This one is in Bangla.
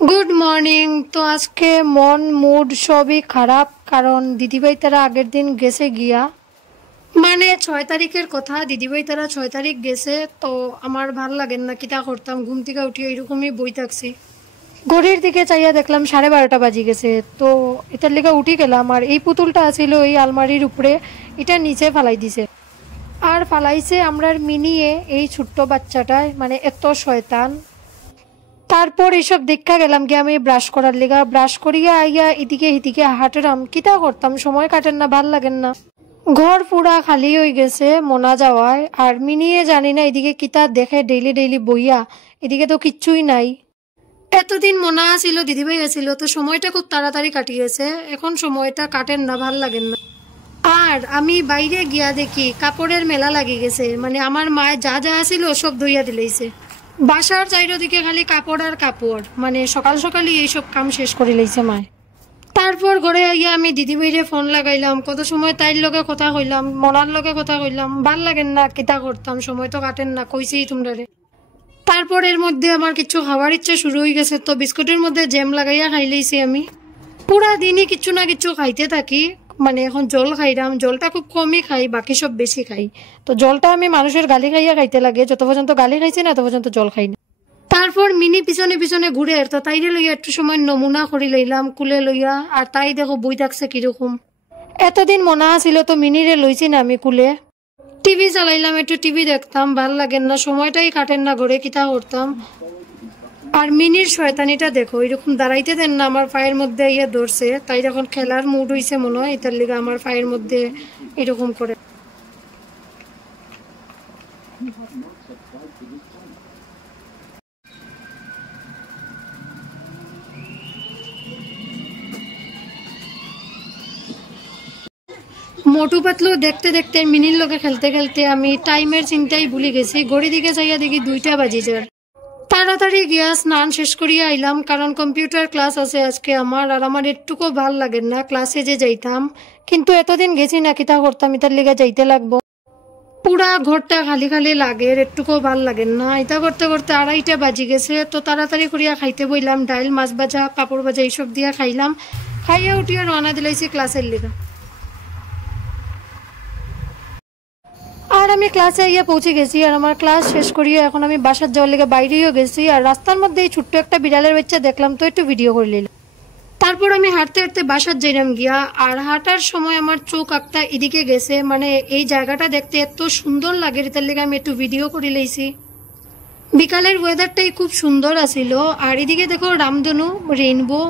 Good morning. তো আজকে মন মুড সবই খারাপ, কারণ দিদিভাই তারা আগের দিন গেছে গিয়া, মানে 6 তারিখের কথা। দিদিভাই তারা 6 তারিখ গেছে। তো আমার ভাল লাগেন না, কিতা করতাম, ঘুম থেকে উঠিয়ে এরকমই বই থাকছি। ঘড়ির দিকে চাইয়া দেখলাম 12:30 বাজি গেছে। তো এটার লেগে উঠি গেলাম, আর এই পুতুলটা আছিল এই আলমারির উপরে, এটা নিচে ফালাই দিছে। আর ফালাইছে আমরার মিনিয়ে, এই ছোট্ট বাচ্চাটায়, মানে এত শয়তান। তারপর এইসব দেখা গেলাম কি আমি ব্রাশ করার লেগা, ব্রাশ করিয়া আইয়া এদিকে এদিকে হাঁটরাম, কিতা করতাম, সময় কাটেন না, ভাল লাগেন না। ঘর পুরা খালি হয়ে গেছে মোনা যাওয়ায়। আর মিনিয়ে জানি না এদিকে কিতা দেখে ডেইলি ডেইলি বইয়া, এদিকে তো কিচ্ছুই নাই। এতদিন মোনা আসিল, দিদিভাই আসিল, তো সময়টা খুব তাড়াতাড়ি কাটিয়েছে। এখন সময়টা কাটেন না, ভাল লাগেন না। আর আমি বাইরে গিয়া দেখি কাপড়ের মেলা লাগি গেছে, মানে আমার মায়ের যা যা আসিল সব ধুইয়া দিলেইছে। বাসার চারিদিকে খালি কাপড় আর কাপড়, মানে সকাল সকালই এইসব কাম শেষ করে লইছে মায়। তারপর ঘরে আইয়া আমি দিদিভাইরে ফোন লাগাইলাম, কত সময় তাইর লগে কথা কইলাম, মনার লগে কথা কইলাম, ভাল লাগেন না, কিতা করতাম, সময় তো কাটেন না, কইছি তোমরারে। তারপর এর মধ্যে আমার কিছু খাওয়ার ইচ্ছা শুরু হয়ে গেছে, তো বিস্কুটের মধ্যে জ্যাম লাগাইয়া খাই লইছি আমি। পুরা দিনই কিছু না কিছু খাইতে থাকি। মানে এখন জল খাইলাম, জলটা খুব কমই খাই, বাকি সব বেশি খাই। তো জলটা আমি মানুষের গালি খাইয়া খাইতে লাগে, যত পর্যন্ত গালি খাইছি না তত পর্যন্ত জল খাই না। তারপর মিনি পিছনে পিছনে ঘুরে, তো তাইরে লইয়া একটু সময় নমুনা করে লইলাম কুলে লইয়া। আর তাই দেখো বই থাকছে কিরকম। এতদিন মনে আছিল তো মিনিরে লইছি না আমি কুলে। টিভি চালাইলাম, একটু টিভি দেখতাম, ভাল লাগেন না, সময়টাই কাটেন না ঘরে, কিতা করতাম। আর মিনির শয়তানিটা দেখো, এরকম দাঁড়াইতে দেন না, আমার পায়ের মধ্যে ইয়ে ধরছে। তাই যখন খেলার মুড হইছে মনে হয়, এটার লিগে আমার পায়ের মধ্যে এরকম করে। মোটু পাতলু দেখতে দেখতে মিনির লোকে খেলতে খেলতে আমি টাইমের চিন্তাই ভুলে গেছি। ঘড়ি দিকে চাইয়া দেখি 2টা বাজি যায়। তাড়াতাড়ি গিয়া স্নান শেষ করিয়া আইলাম, কারণ কম্পিউটার ক্লাস আছে আজকে আমার। আর আমার একটুকু ভাল লাগেন না ক্লাসে যে যাইতাম, কিন্তু এতদিন গেছি না, কিতা করতাম, এটার লিগে যাইতে লাগবো। পুরা ঘরটা খালি খালি লাগে, একটুকু ভাল লাগেন না। এটা করতে করতে 2:30 বাজি গেছে। তো তাড়াতাড়ি করিয়া খাইতে বইলাম, ডাইল, মাছ ভাজা, পাপড় ভাজা এইসব দিয়া খাইলাম। খাইয়া উঠিয়া রওনা দিলাইছি ক্লাসের লিগা। আর আমি ক্লাসে গিয়ে পৌঁছে গেছি, আর আমার ক্লাস শেষ করিয়ে এখন আমি বাসার যাওয়ার লেগে বাইরেও গেছি। আর রাস্তার মধ্যে এই ছোট্ট একটা বিড়ালের বাচ্চা দেখলাম, তো একটু ভিডিও করে নিলাম। তারপর আমি হাঁটতে হাঁটতে বাসার যাইলাম গিয়া। আর হাঁটার সময় আমার চোখ একটা এদিকে গেছে, মানে এই জায়গাটা দেখতে এত সুন্দর লাগে, এটার লেগে আমি একটু ভিডিও করে লইছি। বিকালের ওয়েদারটাই খুব সুন্দর আছিল। আর এদিকে দেখো রামধনু, রেইনবো,